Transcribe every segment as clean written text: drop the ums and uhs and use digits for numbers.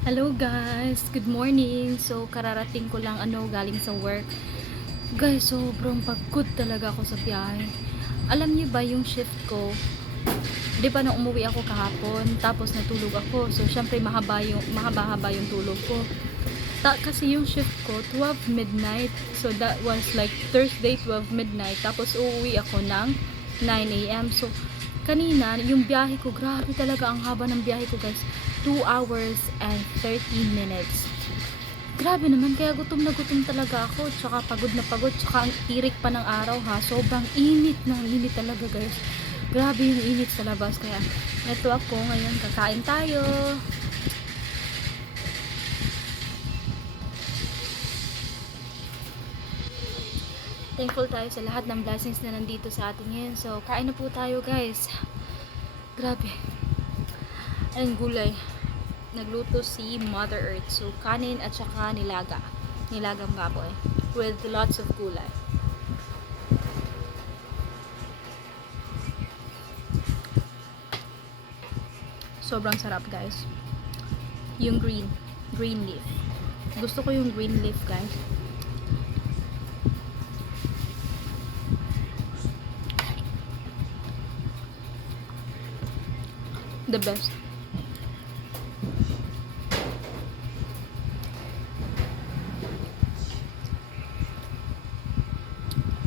Hello guys, good morning. So kararating ko lang galing sa work. Guys, sobrang pagod talaga ako sa biyahe. Alam niyo ba yung shift ko? 'Di ba nung umuwi ako kahapon, tapos natulog ako. So syempre mahaba-haba yung tulog ko. Kasi yung shift ko 12 midnight. So that was like Thursday 12 midnight. Tapos uuwi ako ng 9 a.m. So kanina yung biyahe ko, grabe talaga ang haba ng biyahe ko guys. 2 hours and 13 minutes. Grabe naman, kaya gutom na gutom talaga ako. Tsaka pagod na pagod. Tsaka ang tirik pa ng araw ha. Sobrang init ng init talaga guys. Grabe yung init sa labas. Kaya eto ako ngayon, kakain tayo. Thankful tayo sa lahat ng blessings na nandito sa atin ngayon. So kain na po tayo guys. Grabe. Ayun, gulay. Nagluto si Mother Earth. So kanin at saka nilaga. Nilagang baboy. With lots of gulay. Sobrang sarap guys. Yung green leaf. Gusto ko yung green leaf guys. The best.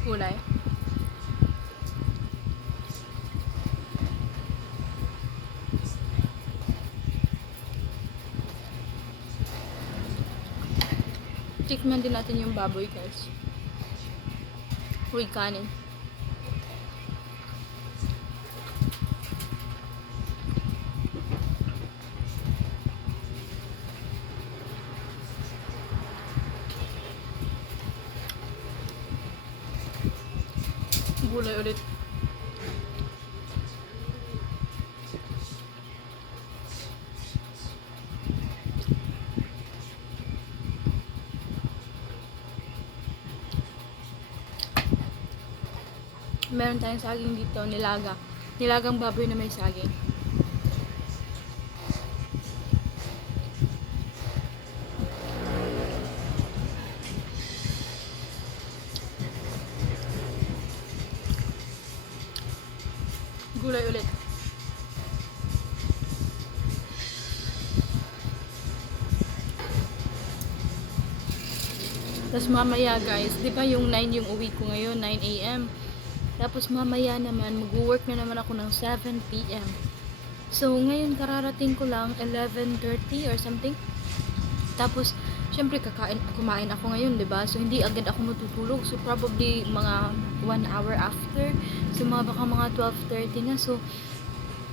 Gulay. Tikman din natin yung baboy guys. With kanin. Gulay ulit. Meron tayong saging dito, nilaga. Nilagang baboy na may saging. Gulay ulit. Tapos mamaya guys, di ba yung 9 yung uwi ko ngayon, 9 a.m. Tapos mamaya naman, mag-work na naman ako ng 7 p.m. So ngayon kararating ko lang 11:30 or something. Tapos syempre kumain ako ngayon, 'di ba? So hindi agad ako matutulog. So probably mga 1 hour after. So baka mga 12:30 na. So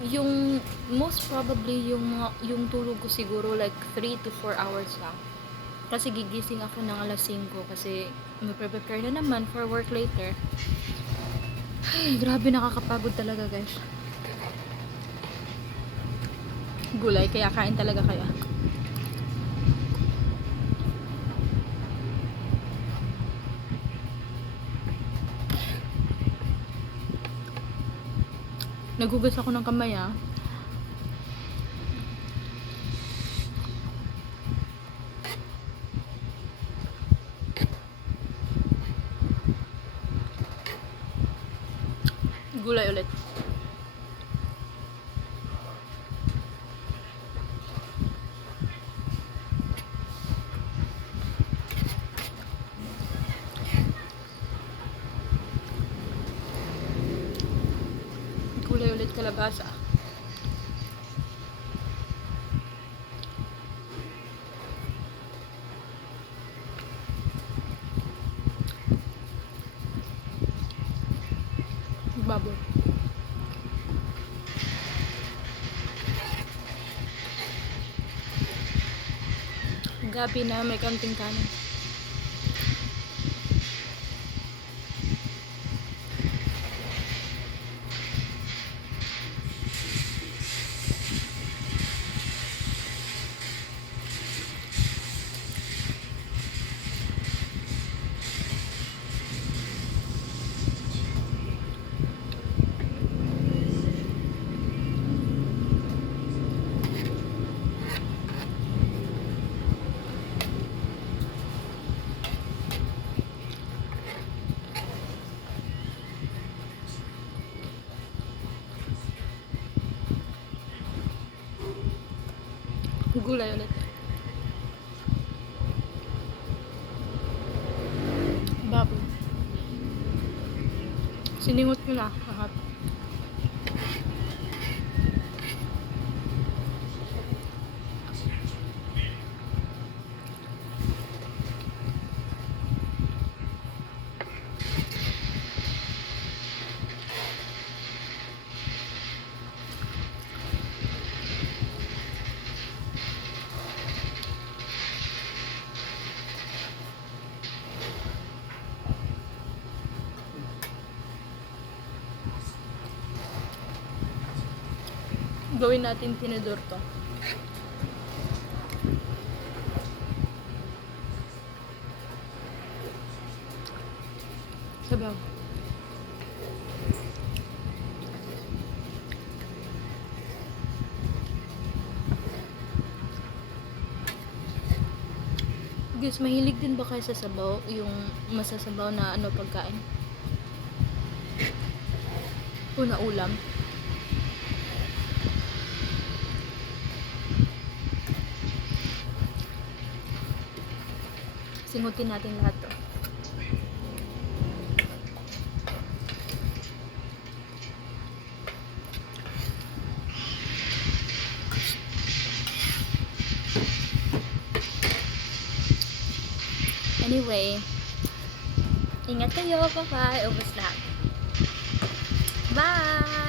yung most probably yung tulog ko siguro like 3 to 4 hours lang. Kasi gigising ako ng alas 5 kasi mag-prepare na naman for work later. Ay, grabe nakakapagod talaga guys. Gulay, kaya kain talaga kaya. Naghugas ako ng kamay ah. Gulay ulit. Gulay ulit, kalabasa. Baboy. Gabi na may kanting kanin. Gulay ulit. Baboy. Siningot ko na lahat. Gawin natin tinidor to. Sabaw. Guys, mahilig din ba kayo sa sabaw? Yung masasabaw na ano pagkain? O na ulam? Singutin natin lahat to. Anyway, ingat kayo. Bye-bye. Ubus lahat. Bye!